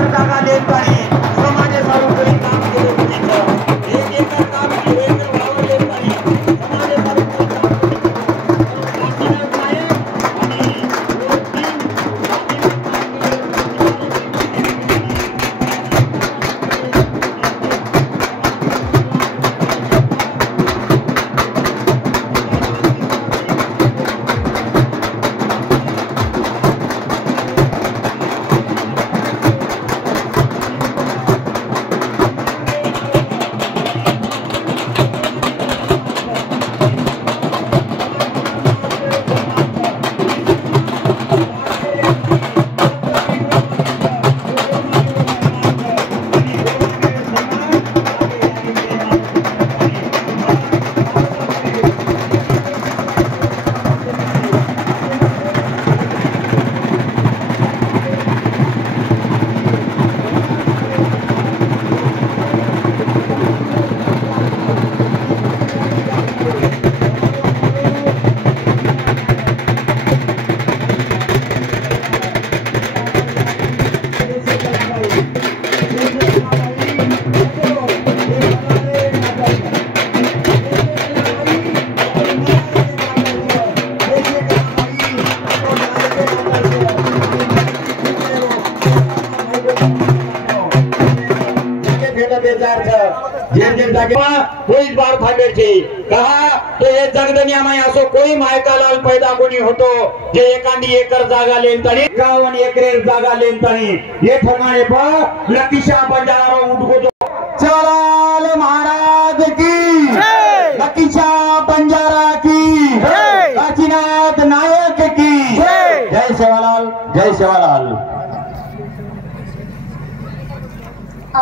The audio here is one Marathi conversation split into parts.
एकर जागा देताना समाजासाठी कोणी काम केलं होतं एक एकर काम केलं एकर वावर देताना समाजासाठी कोई बार थांबेची कहा तो ये जगदनिया में असो कोई मायकालाल पैदा कोणी होतो जे एकांडी एकर जागा लेनतानी 51 एकर जागा लेनतानी ये ठिकाणी पर लकीशा बंजारा उठको चलाल महाराज की लकीशा बंजारा की काशीनाथ नायक की जय सेवालाल जय सेवालाल।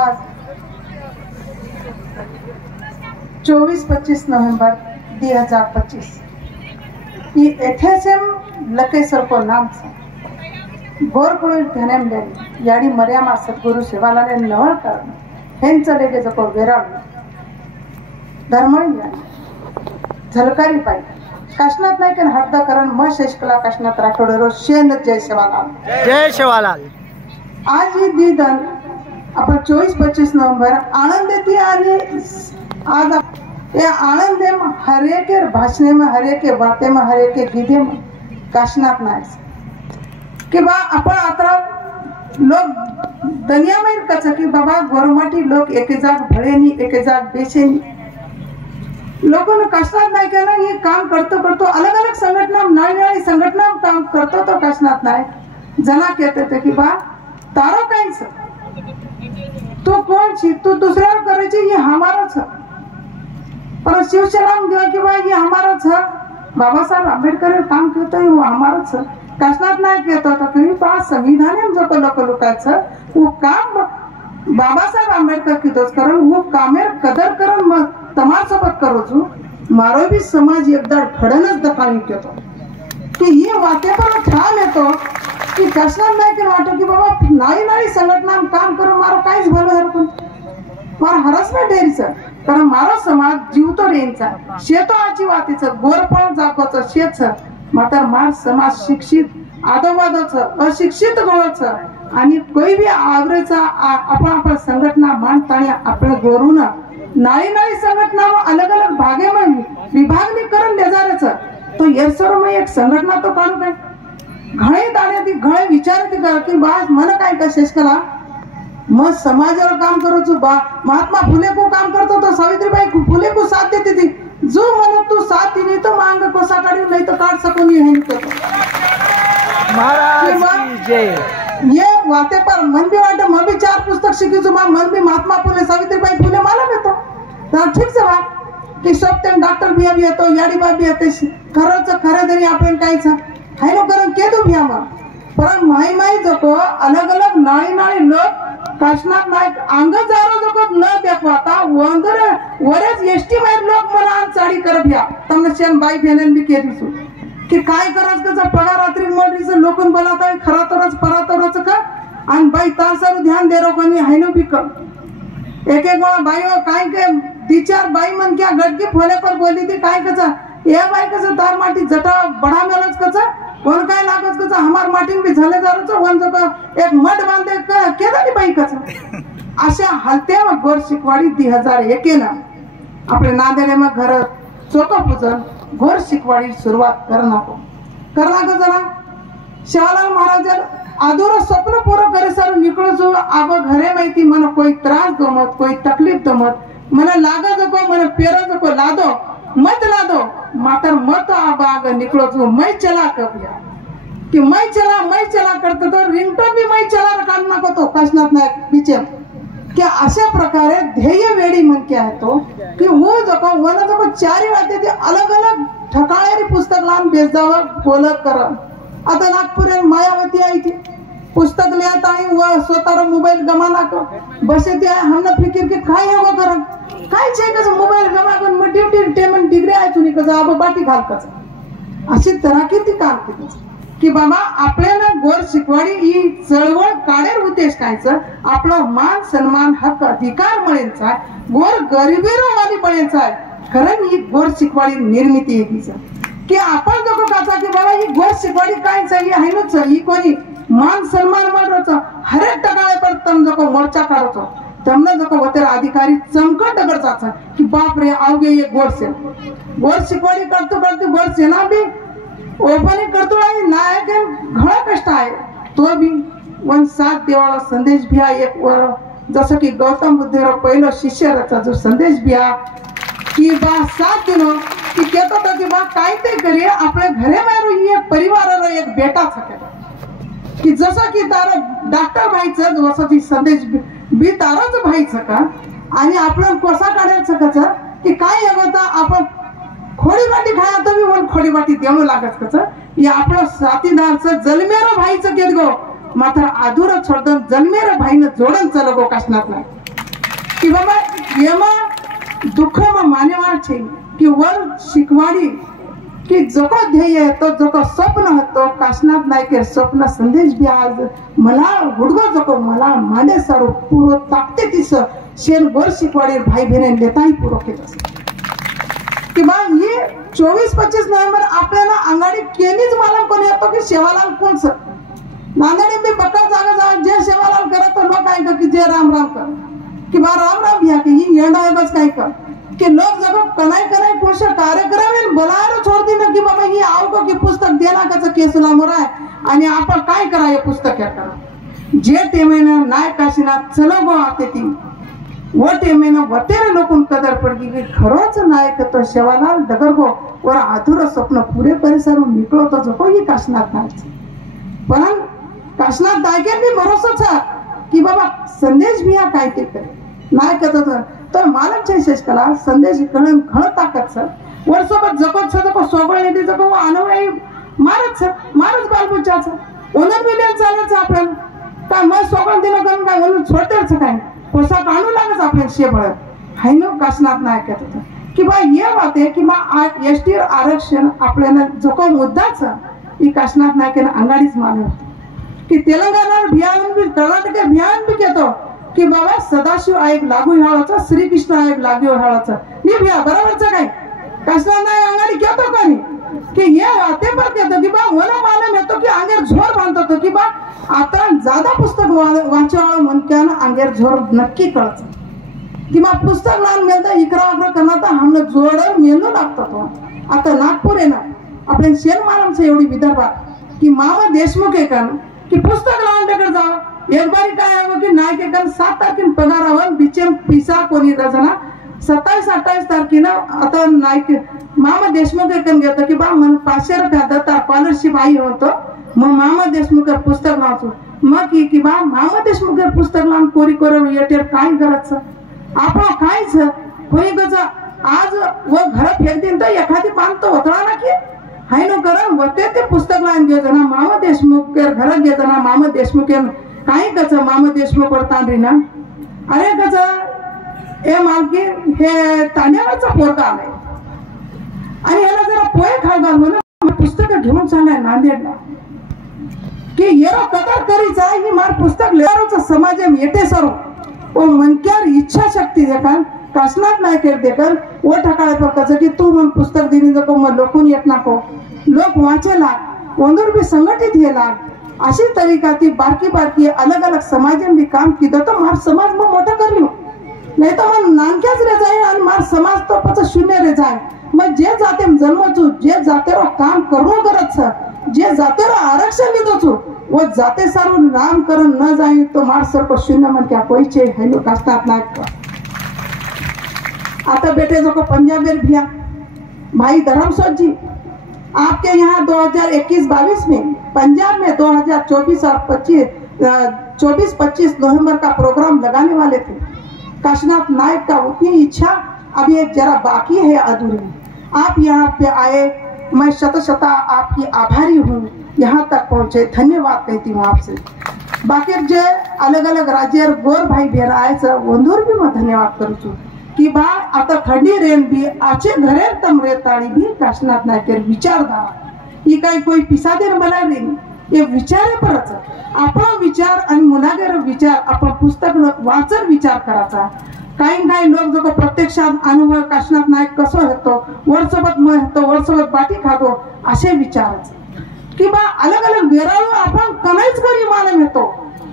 आज 24-25 नवंबर 2025 ये एठेसेम लकेसर को नाम से गोरकुळ ध्यानेम लेन याडी मर्यामा सद्गुरु सेवालाल नवळ कारण हेंच लेगे जको वेराळ धर्मणी झलकारी पाई काशनाथ नायक हरदा करण म शेषकला काशनाथ राठोड रो शेन जय सेवालाल जय सेवालाल। आज ही दीदन आपण 24-25 नवंबर आनंद देती आणि आज ये आनंद में हरे के भाषण में हरे के बातें में हरे के गीते में काशनाथ नायक कि बा अपन आता लोग दुनिया में कच कि बाबा गोरमाटी लोग एक जाग भळे नहीं एक जाग बेचे नहीं लोगों ने काशनाथ नायक ना ये काम करतो करतो अलग अलग संगठना नई संगठना में काम करतो तो काशनाथ नायक जना कहते थे कि बा तारो कहीं से तू कौन छी तू दूसरा करे छी ये हमारा छ पर शिवशरण दिया कि भाई ये हमारा छ बाबा साहब आंबेडकर काम करतो वो हमारा छ काशनाथ नायक कहतो तो कि बा संविधान में जो लोक लोका छ वो काम बाबा साहब आंबेडकर की दोस्त करण वो कामेर कदर करण म तमार सोबत करू छु मारो भी समाज एकदा खडनच दखावी केतो कि ये वाते पर ठाम येतो कि काशनाथ नायक वाटो कि बाबा नाई संघटना में काम करो मारो काहीच भलो हरकून मारो हरसमेंट डेरीच कारण मारो समाज जीवतो रेंचा शेतो आची वातीच गोरपण जागोच शेत मात्र मार समाज शिक्षित आदोवादोच अशिक्षित गोळच आणि कोई भी आवरेचा आपण संघटना मानताणी आपण गोरून नाई संघटना अलग अलग भागे में विभागनी करण देजारच तो येरसर में एक संघटना तो काढू काय घणे दाणे ती घणे विचार ती कर की बा मन काय का शेषकला मग समाजावर काम करू छु बा महात्मा फुले को काम करतो तो सावित्रीबाई फुले को साथ देती थी जो मन तू साथ दी नहीं तो मांग कोसा काढू नहीं तो काढ सकून है तो महाराज की जय। ये वाते पर मन भी वाटे मैं भी 4 पुस्तक शिकी छु मन भी महात्मा फुले सावित्रीबाई फुले मालूम है तो ठीक से बा कि सब ते डॉक्टर भी अभी तो याडी बा भी आते खरच खरे देनी आपण काहीच हायलो करून केदो भी आमा पर माई जको अलग अलग नाळी लोग काशनाथ नायक अंग जारो जको न देखवाता वंगर वरेज एसटी मार लोग मला साडी कर भ्या तमने शेन बाई बहनन भी के दिसू कि काय करस कसा पगार रात्री मोडीच लोकन बोलाता खरा तरच परा तरच का आणि बाई तासर ध्यान दे रो कोनी हायनो भी कर एक एक बाईओ काय के 2-4 बाई मन क्या गटकी फोने पर बोली थी काय कसा ये बाई कसा तार माटी जटा बड़ा मेलच कसा वन काय लागत कसा हमार माटी भी झाले जारच वन जको एक मठ बांधे केदा नी बाई हलते मग गोर शिकवाडी 2001 आपले नांदेड मग घर चोको पूजन गोर शिकवाडी सुरुवात करना को जरा शिवालाल महाराज अधूर स्वप्न पूरा करे सर निकलो जो अब घरे माहिती मन कोई त्रास दो मत कोई तकलीफ दो मत मन लागा जको मन पेरो जको लादो मत लादो मातर मत अब आग निकलो जो मैं चला कबिया कि मैं चला करते तो रिंगटोन भी मैं चला रकान नको तो काशनाथ नायक पीछे क्या अशा प्रकारे ध्येय वेडी मन क्या है तो कि वो जको वन जको चारी वाटे ते अलग अलग ठकाळेरी पुस्तक लान बेच जावा बोलत कर आता नागपूर मायावती आई थी पुस्तक ले आता है वो स्वतः मोबाइल गमाना को बसे ते हमने फिकिर के काय है वो कर काय छे का मोबाइल गमा को म ड्यूटी टेमन डिग्री आहे तुनी का अब बाटी घाल का अशी तरह किती काम केली की बाबा आपल्याला गोर शिकवाडी ही चळवळ काढेल उद्देश कायचं आपला मान सन्मान हक्क अधिकार मिळेलचा गोर गरिबीरो वाली बनेलचा खरं ही गोर शिकवाडी निर्मिती आहे तिचं की आपण जो काचा की बाबा ही गोर शिकवाडी काय सही आहे नच ही कोणी मान सन्मान मारच हर एक टकाळे पर तम जो मोर्चा काढतो तमने जो वतेर अधिकारी चमकट डगर जाचा की बाप रे आवगे ये गोर शिकवाडी करतो गोर सेना भी ओपनिंग करतो आहे नायक घणा कष्ट आहे तो भी वन साथ देवाला संदेश भी एक वर जसं की गौतम बुद्धेरो पहिलो शिष्याचा जो संदेश भी की बा साथ दिनो की कहतो तो की बा काय ते करे आपल्या घरे मारू ही एक परिवाराला एक बेटा सके की जसं की तार डॉक्टर भाईचं जसं की संदेश बी तारच भाईचं का आणि आपण कोसा काढायचं कच की काय होता आपण खोडी वाटी खाया तो भी वन खोडी वाटी देणं लागत कच या आपलं साथीदारचं जलमेरो भाईचं घेत गो मात्र अधूर छोडून जलमेरो भाईनं जोडून चल गो काशनाथ नाही की बाबा येमा दुःख मानेवार छे की वर शिकवाडी की जको ध्येय तो जको स्वप्न होतो काशनाथ नायकेर स्वप्न संदेश भी आज मला हुडगो जको मला माने सारो पुरो ताकते तिस शेन गोर शिकवाडी भाई बहन लेताही पुरो केलं कि बा ये 24-25 नोव्हेंबर आपल्याला अंगाडी केनीच मालूम कोण येतो की शेवालाल कोण सर नांदेड में बक्का जागा जे शेवालाल करत तो लोक काय की जे राम कर कि बा राम भैया की ही येंडा है बस काय कर कि लोग जब कनाई कोश कार्यक्रम बोलायला छोड़ दी ना कि बाबा ही आओ को की पुस्तक देना का केसला मोरा है आणि आपण काय करा हे पुस्तक या करा जे टेमेना नाय काशीनाथ चलो गो आते ती वो टेमेना वतेरे लोकून कदर पडगी की खरोच नायक तो शेवालाल डगर गो और अधूर स्वप्न पुरे परिसर निकलो तो जो कोई काशीनाथ नायक पण काशीनाथ नायके भी भरोसा था कि बाबा संदेश भी हा काय ते करे नायक तो मालक छे शेषकला संदेश कळण खळ ताकत छ वर्षोबत जगत छ तो सोबळ नेते जको अनवय मारच बालबुच्चा छ ओनर बिलियन चालच आपण का म सोबळ दिला गम काय म्हणून छोटेच काय पोसा काढू लागच आपण शेबळ हायनो काशनाथ नायक होता की बा ये बात है की मा एसटी आरक्षण आपल्याला जको मुद्दाच ही काशनाथ नायकेने अंगाडीच मारलं की तेलंगणा अभियान भी कर्नाटक अभियान भी केतो की बाबा सदाशिव आयोग लागू व्हावाचा श्रीकृष्ण आयोग लागू व्हावाचा नी भैया बरोबरच काय काशनाथ नायक अंगाडी केतो कोणी की ये वाते पर केतो की बा मला मालूम येतो की अंगेर झोर बांधतो तो की बा आता ज्यादा पुस्तक वाचवाळ म्हणक्यान अंगेर झोर नक्की कळच की मा पुस्तक लान मेलता इकरा करता हमने जोड मेलू लागतो तो आता नागपूर आहे ना आपल्या शेन मालमचं एवढी विदर्भात की मामा देशमुख आहे का की पुस्तक लावून टाकत जा एक बारी काय आहे की नायक एका 7 तारखेन पगारावर बिचेम पिसा कोणी रजना 27-28 तारखेनं आता नायक मामा देशमुख एकन घेतो की बा मन 500 रुपया देता स्कॉलरशिप आई होतो मग मामा देशमुख पुस्तक लावतो मग की बा मामा देशमुख पुस्तक लावून कोरी कोर येटेर काय करायचं आपण कायच होई गज आज व घर फेक दिन तर एखादी बांधतो होतळा ना की हाय नो कर वते ते पुस्तक लावून घेतो ना मामा देशमुख घर घेतो ना मामा देशमुख काय कच मामा देशमुख पडतान रे ना अरे कच ए मालकी हे तांड्यावरचा पोरका आलाय आणि याला जरा पोहे खाऊ घाल म्हणून पुस्तक घेऊन चाललाय नांदेडला की येरो कदर करीचा ही मार पुस्तक लेरोचा समाज येते सरो ओ मनक्यार इच्छा शक्ती देखा काशनाथ नायक देकर वो ठकाळे पर कच की तू मन पुस्तक दिनी जको म लोकून येत नाको लोक वाचेला ओंदूर भी संगठित हेला अशी तरीका ती बारकी अलग अलग समाज में भी काम की तो मार समाज में मोटा कर लियो नहीं तो मन नानक्याच रे जाए आणि मार समाज तो पच शून्य रे जाए। मग जे जाते जन्म छु, जे जाते रो काम करू करत छ, जे जाते रो आरक्षण लीधो छु, वो जाते सारू नामकरण न जाए तो मार सर को शून्य मन क्या कोई चे हेलो कास्तात नायक। आता बेटे जो को पंजाब में भैया भाई धर्मसोत जी, आपके यहाँ 2021-22 में पंजाब में 2024 और 24-25 नवंबर का प्रोग्राम लगाने वाले थे। काशीनाथ नायक का उतनी इच्छा अभी एक जरा बाकी है अधूरी। आप यहाँ पे आए, मैं शत आपकी आभारी हूँ। यहाँ तक पहुँचे धन्यवाद कहती हूँ आपसे। बाकी जे अलग अलग राज्य गोर भाई बहन आए वंदूर भी मैं धन्यवाद करू छू की बा आता थंडी रेन भी आचे घरे तम रेताणी भी काशीनाथ नायकेर विचारधारा ही काही कोई पिसादेर बना नाही, ये विचारे परच आपण विचार आणि मुलागेर विचार आपण पुस्तक वाचन विचार करायचा। काही लोक जो प्रत्यक्षात अनुभव काशीनाथ नायक कसो होतो, वर्षभर म होतो, वर्षभर बाटी खातो असे विचारच की बा अलग अलग वेराळू आपण कनाईच करी मानम येतो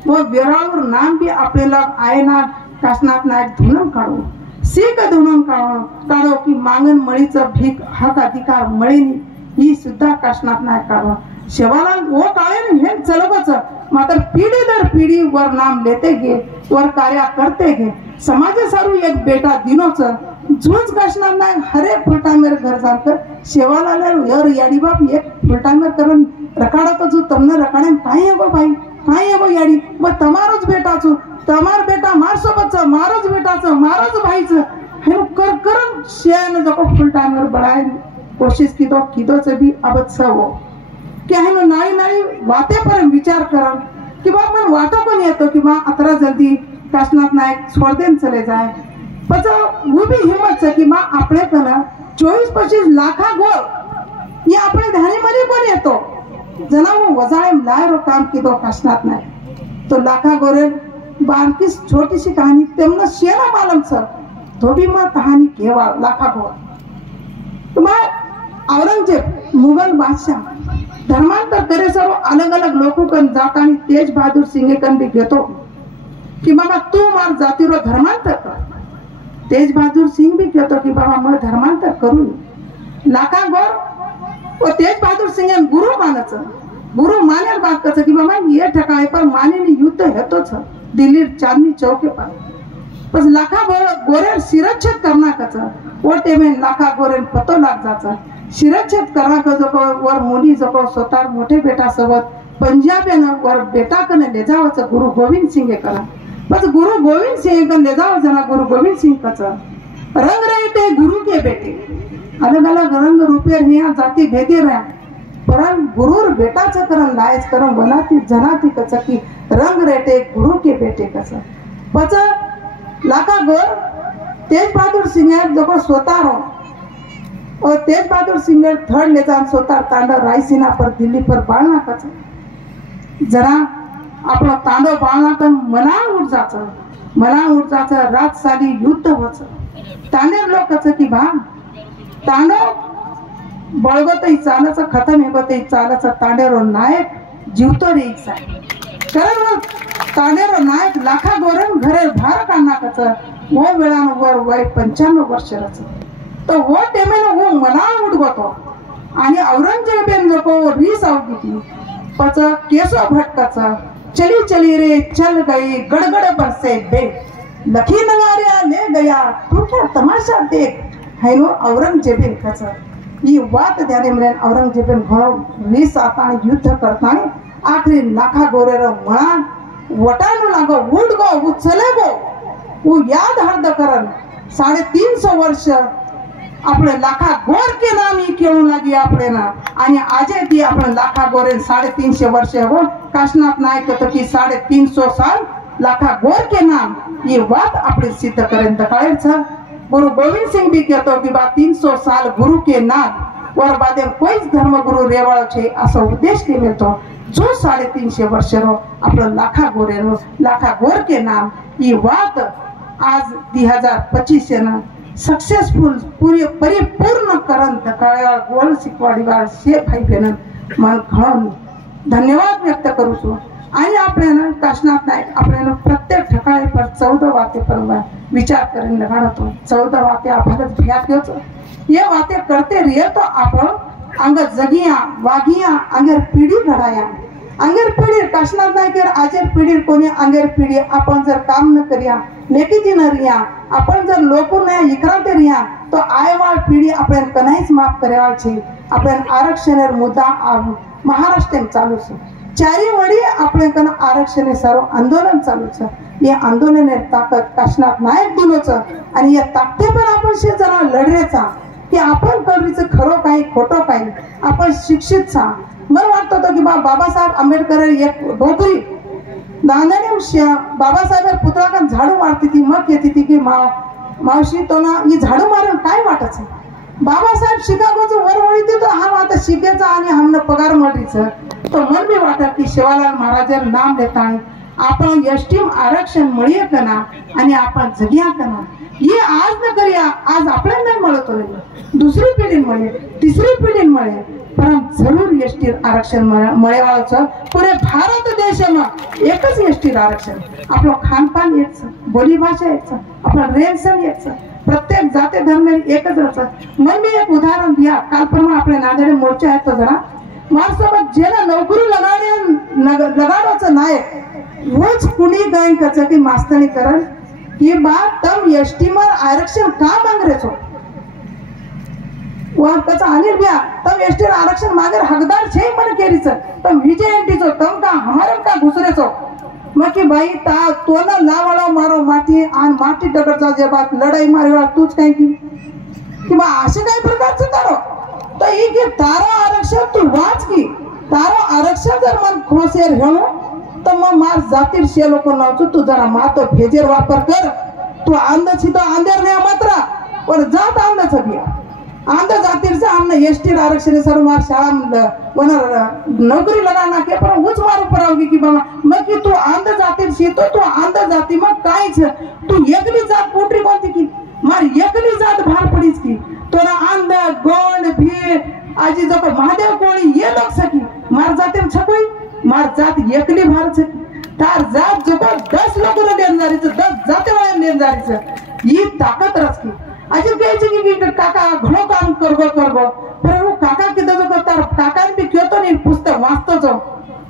व वेराळूर नाम भी आपल्याला आहे ना काशीनाथ नायक धुणून काढू सीक धुणून काढो की मागण मळीचं भीक हक अधिकार मळीनी ही सुद्धा काशीनाथ नायक काढो। शेवालाल वो काळे हे चलवच मात्र पिढी दर पिढी वर नाम लेते गे, वर कार्य करते गे। समाजे सारू एक बेटा दिनोच झूज काशीनाथ नायक हरे फुल टाइमर घर जाकर शेवालाल यार याडी बाप एक फुल टाइमर करन रखाड़ा तो जो तमने रखाड़े काई है भाई काई है याडी वो तमारोज बेटा छु, तमार बेटा मार सोबत मारोज बेटा च मारोज भाई च हे कर करन शेन जो फुल टाइमर बढ़ाए कोशिश कीदो से भी अब सवो क्या है नाई नाई वाते पर विचार करन कि बा मन वाटो पण येतो कि बा अतरा जल्दी काशीनाथ नायक छोड़ देन चले जाए। पच वो भी हिम्मत से कि बा आपले कना 24-25 लाखा गोर ये आपले ध्यानी मरी पण येतो जना वो वजाळे लायरो काम कीदो काशीनाथ नायक तो लाखा गोरे बारकी छोटी सी कहानी तेमना शेना मालम सर धोबी में कहानी केवा लाखा गोर तुम्हारे औरंगजेब मुगल बादशाह धर्मांतर करे सर अलग अलग लोगों कन जाता तेज बहादुर सिंह कन भी घेतो कि बाबा तू मार जाती रो धर्मांतर कर। तेज बहादुर सिंह भी कहतो कि बाबा मैं धर्मांतर करू। लाखा गोर वो तेज बहादुर सिंह गुरु मानच, गुरु माने बात कर कि बाबा ये ठिकाने पर माने ने युद्ध हेतो छ दिल्ली चांदनी चौक पर बस लाखा गोरे शिरच्छेद करना कच वो टेमे लाखा गोरे पतो लाग जाचा शिरच्छेद करना का जो वर मुली जो स्वतः मोठे बेटा सोबत पंजाब न वर बेटा कने ले जावच गुरु गोविंद सिंह करा बस गुरु गोविंद सिंह कने ले जाव जना गुरु गोविंद सिंह कच रंग रहे थे गुरु के बेटे अलग अलग रंग रूपे यहाँ जाति भेदे रहा परं गुरुर बेटा चकरन लायच करम बनाती जनाती कच की रंग रहते गुरु के बेटे कच पच लाखा गोर तेज बहादुर सिंह जो स्वतः रो और तेज बहादुर सिंह थर्ड ले जान स्वतः तांडव रायसीना पर दिल्ली पर बाळना कच जरा आपला तांडव बाळना कन मना उठ जाच रात साली युद्ध होच तांडेर लोक कच की भा तांडव बळगतई चालच खतम हेगतई चालच तांडेरो नायक जीवतो रे इच्छा कारण तांडेरो नायक लाखा गोरन घरे भार काढना कच वो वेळान वर वय 95 वर्ष रच तो वो टेमेन वो मना उडगतो आणि औरंगजेबेन जो रीस आवती पच केसो भटकच चली चली रे चल गई गड़गड़ बरसे बे लखी नगारिया ले गया तू क्या तमाशा देख हैनो औरंगजेबेन कच ये बात ध्याने में औरंगजेबेन घणो रीस आता युद्ध करता आखरी लाखा गोरेर मना वटानो लागो उडगो उचलेगो वो याद हर्द करन 350 वर्ष अपने लाखा गोर के नाम ही क्यों लगी अपने ना आणि आजे ती आपण लाखा गोरे 350 वर्ष हो काशीनाथ नायक तो की 350 साल लाखा गोर के नाम ये बात अपने सिद्ध करें तकाळेर छ गुरु गोविंद सिंह भी कहतो कि बा 300 साल गुरु के नाम वर बादे कोई धर्म गुरु रेवाळो छे असो उद्देश केलो तो जो 350 वर्ष रो आपण लाखा गोरे रो लाखा गोर के नाम ये बात आज 2025 ना सक्सेसफुल पूरी परिपूर्ण करन तकाळ्या गोल शिकवाडीवार शे भाई बहन मन घणो धन्यवाद व्यक्त करू छु आणि आपल्याला काशीनाथ नायक आपल्याला प्रत्येक ठिकाणी पर 14 वाते परवा विचार करें लगाड़ो तो 14 वाते भारत भिया क्यों ये बातें करते रहिए तो आप अंगर जगिया वागिया अंगर पीढ़ी घडाया अंगेर पिढी काशनाथ नायकेर आजेर पिढी कोणी अंगेर पिढी आपण जर काम न करिया लेकिती न रिया आपण जर लोकून इकराते रिया तो आयवाळ पिढी आपण कनाईच माफ करेवाळ छे आपण आरक्षणेर मुद्दा महाराष्ट्र चालू छे चारी वडी आपण कन आरक्षण सर्व आंदोलन चालू छे ये आंदोलनेर ताकद काशनाथ नायक दिलो छ आणि या ताकदे पण आपण शे जरा लढरेचा की आपण करीचं खरो काही खोटो काही आपण शिक्षित छा मला वाटतं होतं की बाबासाहेब आंबेडकर एक डोकरी नांदेड बाबासाहेब पुतळाकडे झाडू मारती ती मग येते ती की मावशी तो ना ही झाडू मारून काय वाटत बाबासाहेब शिकागोचं वरवळी तो हा आता शिकेचा आणि हमने पगार मळीचं तो मन बी वाटत की शिवालाल महाराजर नाम देता आपण एसटीम आरक्षण मिळीये कना आणि आपण जगिया कना ये आज न करिया आज आपल्याला नाही मिळत दुसरी पिढी मिळे तिसरी पिढी मिळे पण जरूर एसटी आरक्षण मिळवायचं पुरे भारत देशामध्ये एकच एसटी आरक्षण आपलं खानपान एकच बोली भाषा एकच आपलं रेलसन एकच प्रत्येक जाती धर्म एकच राहतं मग मी एक उदाहरण दिया काल परवा आपल्या नांदेड मोर्चा आहे तो जरा माझ्यासोबत जेला नोकरी लगाडवाचं नायक रोज कुणी गायन करचं की मास्तणी करल की बात तम एसटी में आरक्षण का मांग रहे छो वहां कचा अनिल भैया तम एसटी आरक्षण मांगे हकदार छे मन केरीच तम विजय एंटी छो तम का हमारे का घुसरे छो मैं कि भाई ता तो ना लावाळो मारो माटी आन माटी दगडचा जे बात लढाई मारेवा तूच काय की बा असे काय प्रकारचं तारो तो ही की तारो आरक्षण तू वाच की तारो आरक्षण जर मन खोसेर हेणो तो मग मार जातीर शे लोक नावचो तू जरा मातो भेजेर वापर कर तू आंध छितो आंधेर नाही मात्र पण जात आंध छबिया आंध जातीर से हमने एसटी आरक्षण सर्व मार शाळा वनर नौकरी लगाना के पर उच मार परावगी की बाबा मग की तू आंध जातीर छितो तू आंध जाती मग काय छ तू एकली जात पोटरी कोणती की मार एकली जात भार पडीच की तोरा आंध गोंड भी आजी जो महादेव कोळी ये लोक सकी मार जातीर छकोई मार जात एकली भार छकी तार जात जो 10 लोक देणदारीच 10 जाते वाळन देणदारीच ही ताकत रचकी आजी कहचे की काका घणो काम करगो पर वो काका किदा जो तार काका भी क्योतो नहीं पुस्तक वाचतो जो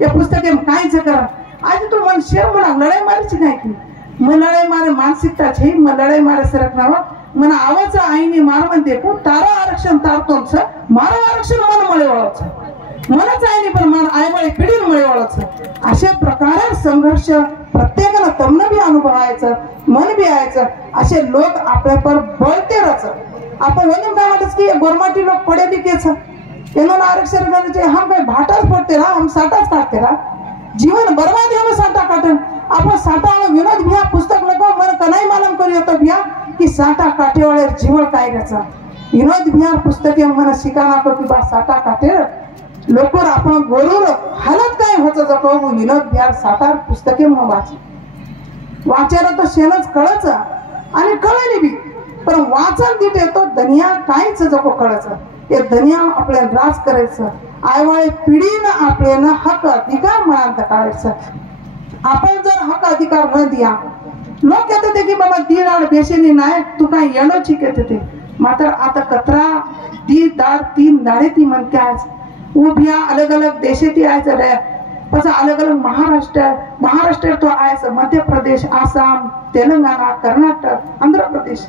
ये पुस्तक एम काय छ कर आज तू मन शेर मला लढाई मारची काय की मन लढाई मारे मानसिकता छे मन लढाई मारे सरकनावा मन आवाज आईने मार म्हणते को तारा आरक्षण तारतो छ मारो आरक्षण मन मळेवाळो छ मलाच आहे पण मन आईबाई पिढी मिळवायचं अशा प्रकारे संघर्ष प्रत्येकाला तमन बी अनुभवायचं मन बी यायचं असे लोक आपल्या पर बळते राहत आपण वनिम काय वाटत की गोरमाटी लोक पडे लिखेच एनो आरक्षण करायचे हम काय भाटाच पडते रा हम साठाच काढते रा जीवन बर्बाद हो साठा काटन आपण साठा विनोद भिया पुस्तक नको मन कनाई मालूम करू येतो भिया की साठा काटेवाळे जीवन काय घ्यायचा विनोद भिया पुस्तके मन शिकाना को की बा साठा काटे लोकर आपण गोरूर हालत काय होतं जको विनोद बिहार सातार पुस्तके मग वाचायला तो शेनच कळच आणि कळली बी पण वाचन तिथे तो दुनिया काहीच जको कळच हे दुनिया आपल्याला राज करायचं आयवाळे पिढीनं आपल्याला हक अधिकार मिळालं काढायचं आपण जर हक अधिकार न दिया लोक कहते थे की बाबा दीड बेशेनी नाही तू काय येणं चिकते ते मात्र आता कतरा दी दार 3 दाडे ती म्हणते आज उभ्या अलग अलग देशेती आयचं रे पसा अलग अलग महाराष्ट्र तो आयचं मध्य प्रदेश आसाम तेलंगणा कर्नाटक आंध्र प्रदेश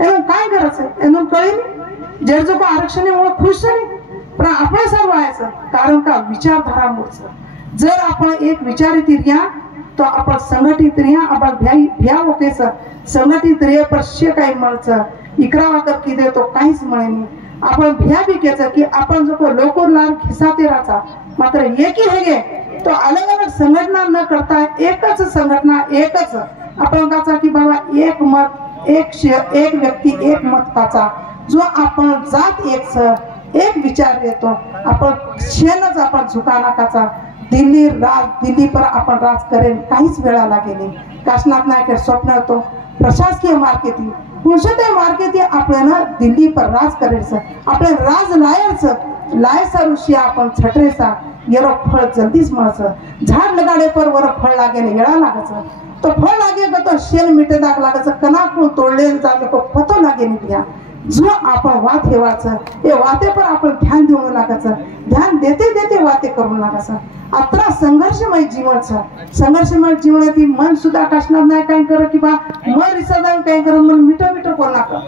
एवं काय करायचं एवं कळेल जर जो आरक्षणामुळे खुश नाही पण आपण सर्व आयचं कारण का विचारधारा मूळचं जर आपण एक विचारित रिया तो आपण संघटित रिया आपण भ्या ओकेच संघटित रिया पर शे काही मळचं इकरा वाकर की दे तो काहीच मळे नाही आपण भ्या बी केचं की आपण जो लोकर लाल खिसाते राहता मात्र एकही हेगे तो अलग अलग संघटना न करता एकच संघटना एकच आपण काचा की बाबा एक मत एक व्यक्ती एक मत काचा जो आपण जात एक विचार येतो आपण शेनच आपण झुकाना काचा दिल्ली पर आपण राज करेल काहीच वेळा लागेल काशनाथ नायक स्वप्न होतो प्रशासकीय मार्केटिंग पुरुषोत्तम मार्केटिंग आपल्याला दिल्ली पर राज करायचं आपल्या राज लायचा ऋषी आपण छटरेचा येरो फळ जल्दीच मिळायचं झाड लगाडे पर वर फळ लागेल येळा लागायचं तो फळ लागे ग तो शेण मिटे दाग लागायचं कणाकून तोडले जागे को पतो लागे निघ्या जो आपण वात हेवायचं हे वाते पर आपण ध्यान देऊन लागायचं ध्यान देते देते वाते करून लागायचं आता संघर्षमय जीवनचं संघर्षमय जीवनात मन सुद्धा कशणार नाही काय कर किंवा मन रिसादान काय कर मन मिठं मिठं कोण नाका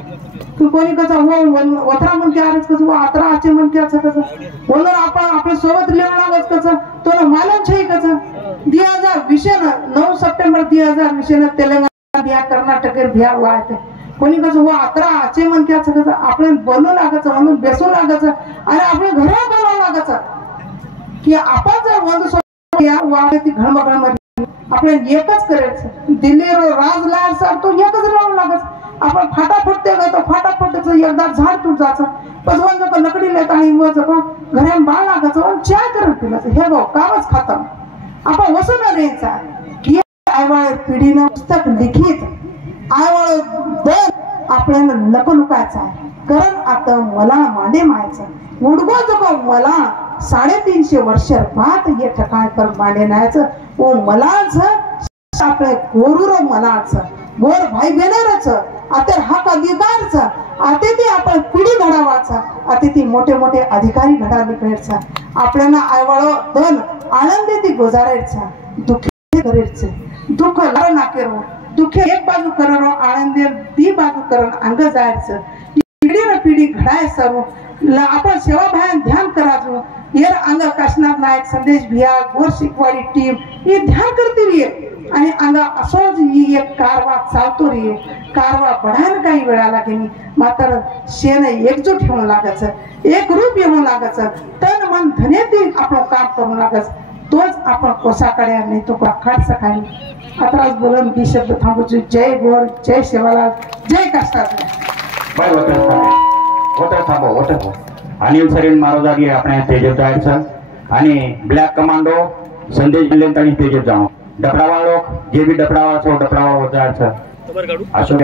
तू कोणी कसं हो वत्रा म्हणते आरच कसं वो आत्रा आचे म्हणते असं कसं म्हणून आपण आपल्या सोबत लिहून लागत कसं तो मालूम छे कसं 2020 9 सप्टेंबर 2020 तेलंगणा बिहार कर्नाटक बिहार वाहते कोणी कसं हो आत्रा आचे म्हणते असं कसं आपण बनवू लागायचं म्हणून बेसून लागायचं आणि आपल्या घरात बनवावं लागायचं की आपण जर वंद ती घळमघळमध्ये आपल्याला एकच करायचं दिल्ली राजलाल साहेब तो एकच राहून लागत आपण फाटाफट ते गतो फाटाफटच एकदा झाड तुट जायचं पसवन जको लकडी लेत आणि व जको घरान बाळ लागायचं आणि चाय करत पिलाचं हे गो कामच खतम आपण वसून द्यायचा की आयवाळ पिढीनं पुस्तक लिखित आयवाळ दन आपल्याला लकलुकायचा आहे कारण आता मला मांडे मायचं उडगो जको मला 350 वर्ष बाद ये ठिकाण पर मांडे नायचं ओ मलाच आपले गोरुर मलाच गोर भाई बहिणीरच आता हक अधिकारच आता ते आपण पिढी घडावाचा आता ती मोठे मोठे अधिकारी घडाली करायचा आपल्याला आयवाळ दन आनंदी ती गुजारायचा दुःखी करायचे दुःख ना करो दुःख एक बाजू करो आनंदी ती बाजू करून अंग जायचं पिढी न पिढी घडाय सर्व आपण सेवा भान ध्यान करायचो येर अंग काशनाथ नायक संदेश भिया गोर शिकवाडी टीम हे ध्यान करते रे आणि अंग असोच ही एक कारवा चालतो रे कारवा बढायला काही वेळा लागेनी मात्र शेण एकजूट होऊन लागायचं एक रूप येऊन लागायचं तन मन धनेती आपण काम करून लागायचं तोच आपण कोसाकडे नाही तो खाट सकाळी आताच बोलून ही शब्द थांबवतो जय गोर जय सेवालाल जय काष्टात बाय वोटर थांबव अनिल सरीन महाराजांनी आपण तेजत जायचं आणि ब्लॅक कमांडो संदेश आणि तेजत जाऊ डबडावा लोक जे बी डबडावा डबडावा होता असो